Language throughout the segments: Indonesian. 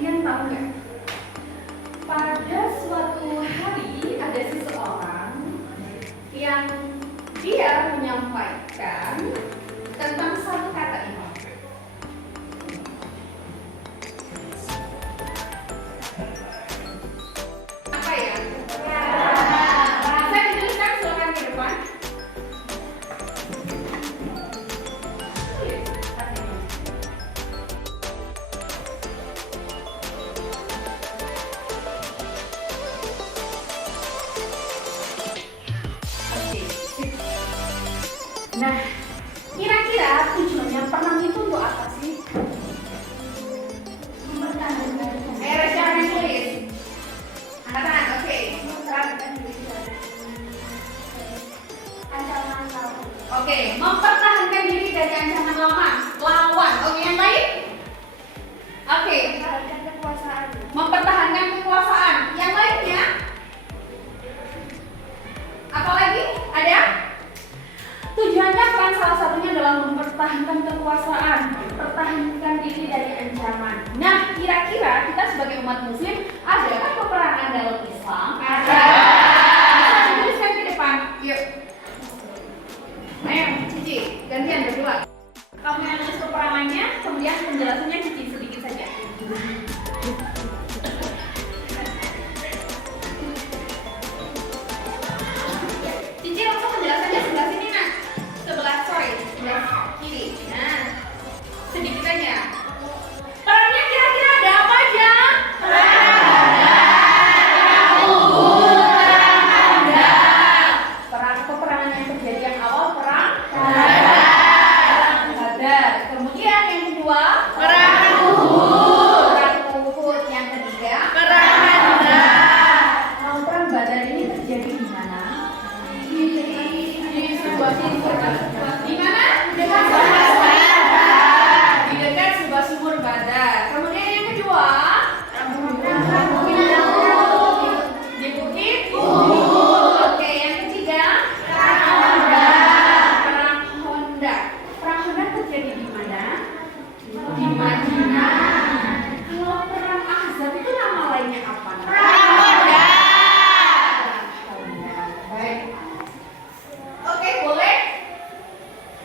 Kalian tahu nggak? Pada suatu hari ada seseorang yang dia menyampaikan tentang satu kata ini. Apa ya? Saya tuliskan, silakan ke depan. Nah, kira-kira tujuannya perang itu untuk apa sih? Mempertahankan. Siapa yang tulis? Angkat tangan, oke. Mempertahankan diri dari ancaman lawan. Oke, mempertahankan diri dari ancaman lawan. Oke, yang lain? Oke, Mempertahankan kekuasaan. mempertahankan kekuasaan. Yang lainnya? Apa lagi? Ada? Tujuannya perang salah satunya adalah mempertahankan kekuasaan, mempertahankan diri dari ancaman. Nah, kira-kira kita sebagai umat muslim adakah peperangan dalam Islam? Ada. Bisa dituliskan di depan. Yuk. Ayo, Cici, gantian berdua. Kamu yang nulis peperangannya, kemudian penjelasannya Cici sedikit saja. Cici langsung penjelasannya sebelah sini, nak. Sebelah kiri. Nah, sedikit aja. Perangnya kira-kira ada apa aja? Peperangan yang terjadi yang awal perang Badar. Kemudian yang kedua perang Uhud. Yang ketiga perang Badar ini terjadi di mana? Di sebuah sumur. Di mana? Di dekat sebuah sumur Badar. Kemudian yang kedua di Bukit Uhud. Oke, yang ketiga perang Honda. Perang Honda terjadi di mana? Di Madinah. Kalau perang Ahzab itu nama lainnya apa? Baik. Oke, boleh?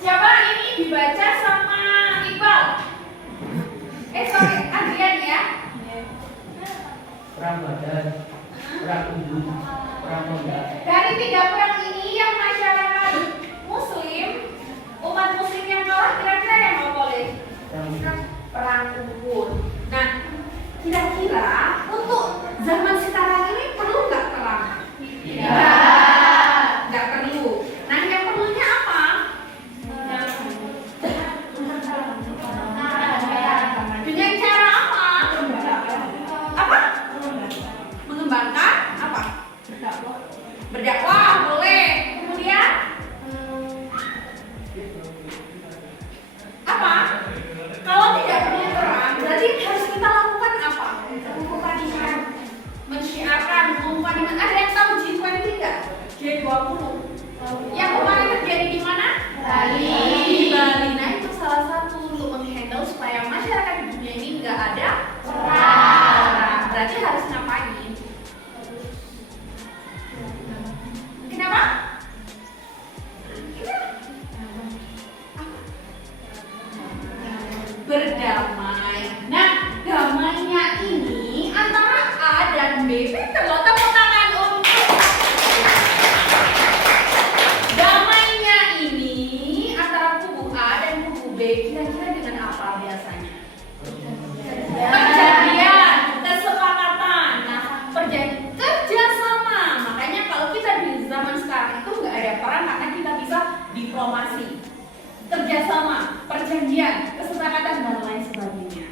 Coba ini dibaca sama Iqbal. Sorry, Adrian ya. Perang Badar, perang Uhud, perang Honda. Dari 3 perang ini yang masyarakat muslim, umat muslim yang kalah kira-kira yang mau boleh? Perang Uhud. Nah, kira-kira untuk zaman sekarang ini perlu nggak perang? Nggak perlu. Nah, yang perlunya apa? Dengan cara apa? Apa? Mengembangkan apa? Berdakwah boleh. Kemudian apa? Kalau tidak perlu perang, berarti harus kita lakukan apa? Mensyiarkan, mengumumkan. Ada yang tahu G20 nggak? G20. Yang kemarin terjadi di mana? Bali. Di Bali. Nah, itu salah satu untuk menghandle supaya masyarakat di dunia ini nggak ada perang. Berarti harus ngapain? Kenapa? Berdamai. Nah, damainya ini antara A dan B. Kalau tepuk tangan untuk damainya ini antara kubu A dan kubu B. Kira-kira dengan apa biasanya? Perjanjian, kesepakatan. Nah, kerjasama. Makanya kalau kita di zaman sekarang itu nggak ada perang karena kita bisa diplomasi, kerjasama, perjanjian, kesepakatan dan lain sebagainya.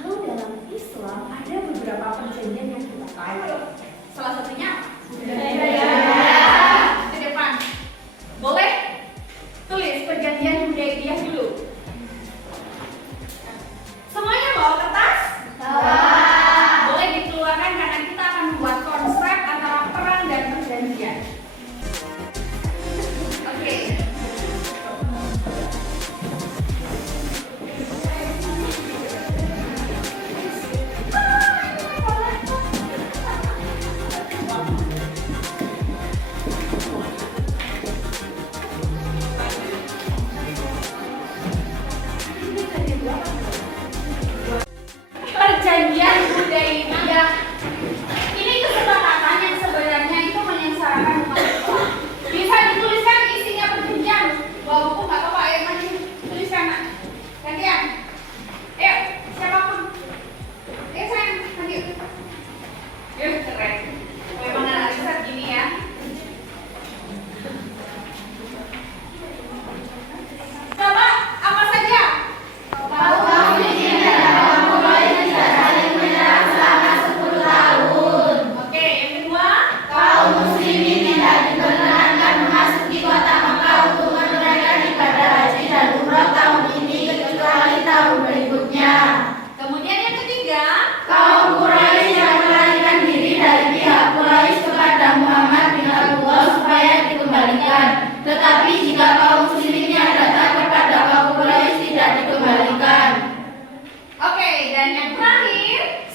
Kalau dalam Islam ada beberapa perjanjian yang kita tahu. Salah satunya di depan. Boleh tulis perjanjian Hudaybiyah dulu. Semuanya bawa kertas? Boleh dikeluarkan karena kita akan membuat konsep antara perang dan perjanjian. Oke.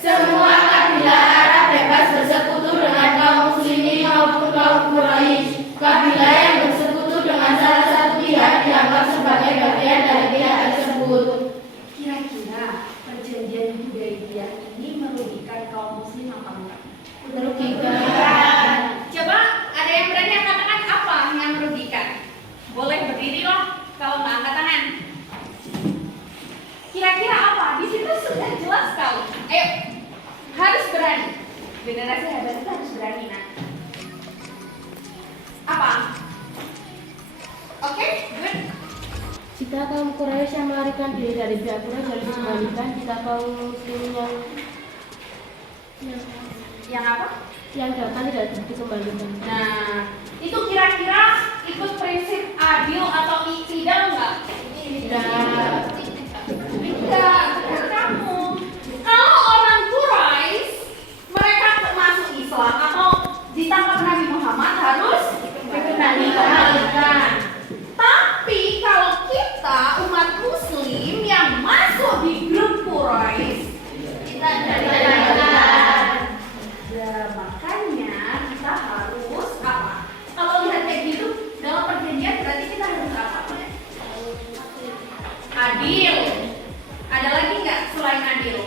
Semua kabilah Arab bebas bersekutu dengan kaum muslimin maupun kaum Quraisy. Kabilah yang bersekutu dengan salah satu pihak dianggap sebagai bagian dari pihak tersebut. Kira-kira perjanjian Hudaybiyah ini merugikan kaum muslim apa enggak? Merugikan. Coba ada yang berani katakan apa yang merugikan? Boleh berdiri loh kalau nggak angkat tangan. Kira-kira apa? Di situ sudah jelas sekali. Ayo, harus berani. Generasi hebat itu harus berani, nah. Apa? Oke, good. Jika kaum Quraisy yang melarikan diri dari pihak Quraisy harus dikembalikan, jika kaum muslimin Yang apa? yang datang tidak dikembalikan. Nah, itu kira-kira ikut prinsip adil atau iktidal enggak? Tidak. Enggak, bukan kamu. Kalau orang Quraisy mereka masuk Islam atau ditangkap Nabi Muhammad harus dikembalikan. Tapi kalau kita umat muslim yang masuk di grup Quraisy kita dikembalikan. Ya, makanya kita harus apa? Kalau lihat kayak gitu dalam perjanjian berarti kita harus apa? Adil. Ada lagi nggak selain adil?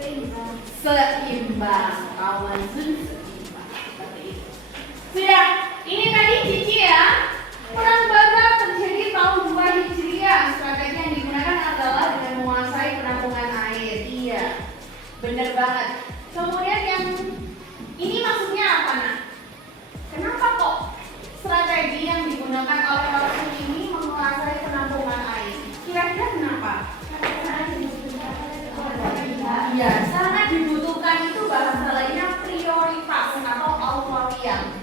Seimbang. Tawazun seimbang. Seperti itu. Sudah. Ini tadi Cici ya. Perang Badar terjadi tahun 2 Hijriah. Strategi yang digunakan adalah dengan menguasai penampungan air. Iya. Bener banget. Kemudian yang ini maksudnya apa, Nak? Kenapa kok strategi yang digunakan oleh Rasul ini menguasai penampungan air? Kira-kira kenapa? Ya, sangat dibutuhkan itu bahasa lainnya prioritas atau aulawiyah.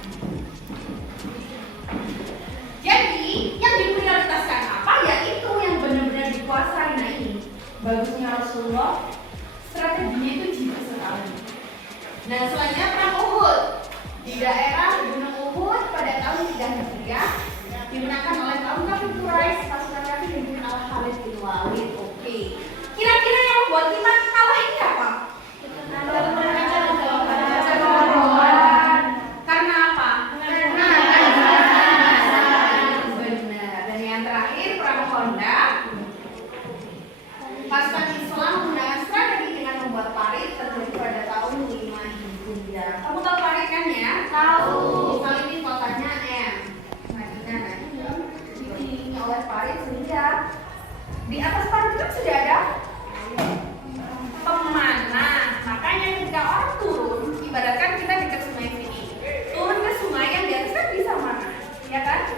Jadi, yang diprioritaskan apa? Ya itu yang benar-benar dikuasai. Nah ini bagusnya Rasulullah, strateginya itu jitu sekali. Nah selanjutnya perang Uhud di daerah Gunung Uhud pada tahun 3 Hijriah dimenangkan oleh kaum kafir Quraisy. Pasukan kafir dipimpin oleh Khalid bin Walid. Oke. Kira-kira yang membuat kita kalah ini apa? Karena apa? Benar. Dan yang terakhir perang Khandaq. Pasukan Islam menggunakan strategi dengan membuat parit terjadi pada tahun 5 Hijriah. Kamu tahu parit kan ya? Tahu. Kali ini kotanya M. Madinah kan? Dikelilingi oleh parit sehingga di atas parit itu sudah ada pemanah. Makanya ketika orang turun, ibaratkan kita dekat sungai sini, turun ke sungai yang di atas kan bisa mana, ya kan?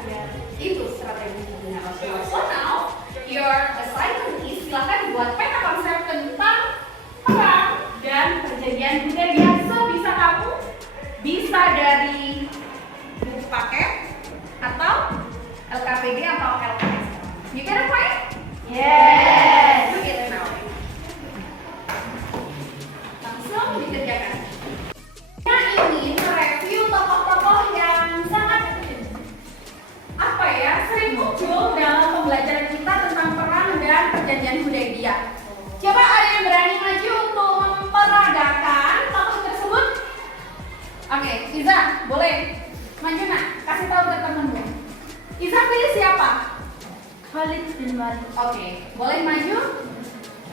Itu strategi penggunaan Rasulullah. So now, your assignment is silakan buat peta konsep tentang perang dan perjanjian Hudaybiyah. Bisa kamu bisa dari buku paket atau LKPD atau LKS. You can apply? Yes. Do it now. Langsung dikerjakan. Nah ini mereview tokoh-tokoh yang sangat apa ya sering muncul dalam pembelajaran kita tentang perang dan perjanjian Hudaybiyah. Coba ada yang berani maju untuk memperagakan tokoh tersebut? Oke, Iza, boleh maju nak, kasih tahu ke temenmu. Iza pilih siapa? Khalid bin Walid. Oke, boleh maju?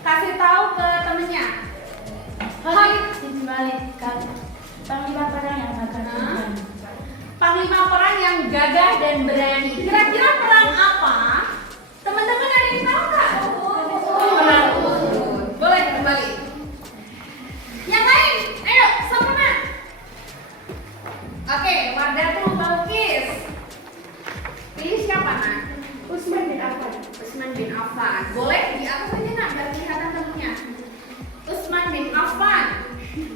Kasih tahu ke temennya. Khalid bin Walid kan panglima perang yang gagah dan berani. Panglima perang yang gagah dan berani. Kira-kira perang apa? Teman-teman ada yang tahu nggak? Perang Uhud. Boleh kembali. Yang lain, ayo sama. Oke, Wardatul Balqis. Pilih siapa nak? Utsman bin Affan. Utsman bin Affan. Boleh di atas aja nak, biar kelihatan temennya. Utsman bin Affan.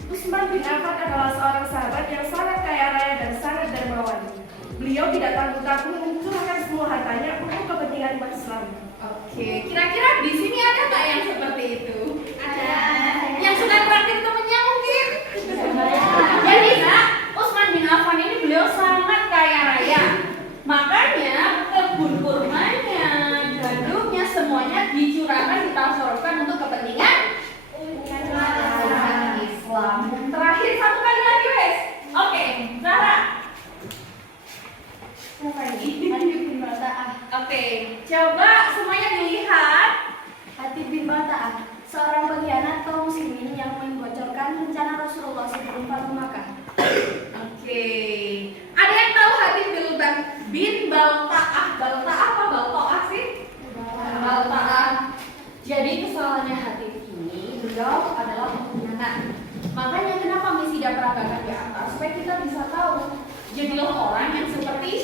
Utsman bin Affan adalah seorang sahabat yang sangat kaya raya dan sangat dermawan. Beliau tidak tanggung-tanggung mencurahkan semua hartanya untuk kepentingan umat Islam. Oke, kira-kira di sini ada nggak yang seperti itu? Ada. Yang suka traktir temennya mungkin? Jadi nak, Utsman bin Affan ini beliau sangat kaya raya. Makanya kebun kurmanya, gandumnya semuanya dicurahkan, ditasarufkan untuk kepentingan umat. Coba semuanya dilihat. Hatib bin Balta'ah, seorang pengkhianat kaum muslimin yang membocorkan rencana Rasulullah sebelum Fatu Makkah. Oke. Ada yang tahu Hatib bin Balta'ah? Balta'ah apa Balta'ah sih? Balta'ah. Jadi kesalahannya Hatib ini, beliau adalah pengkhianat. Makanya kenapa misi dan peragakan di atas supaya kita bisa tahu. Jadilah orang yang seperti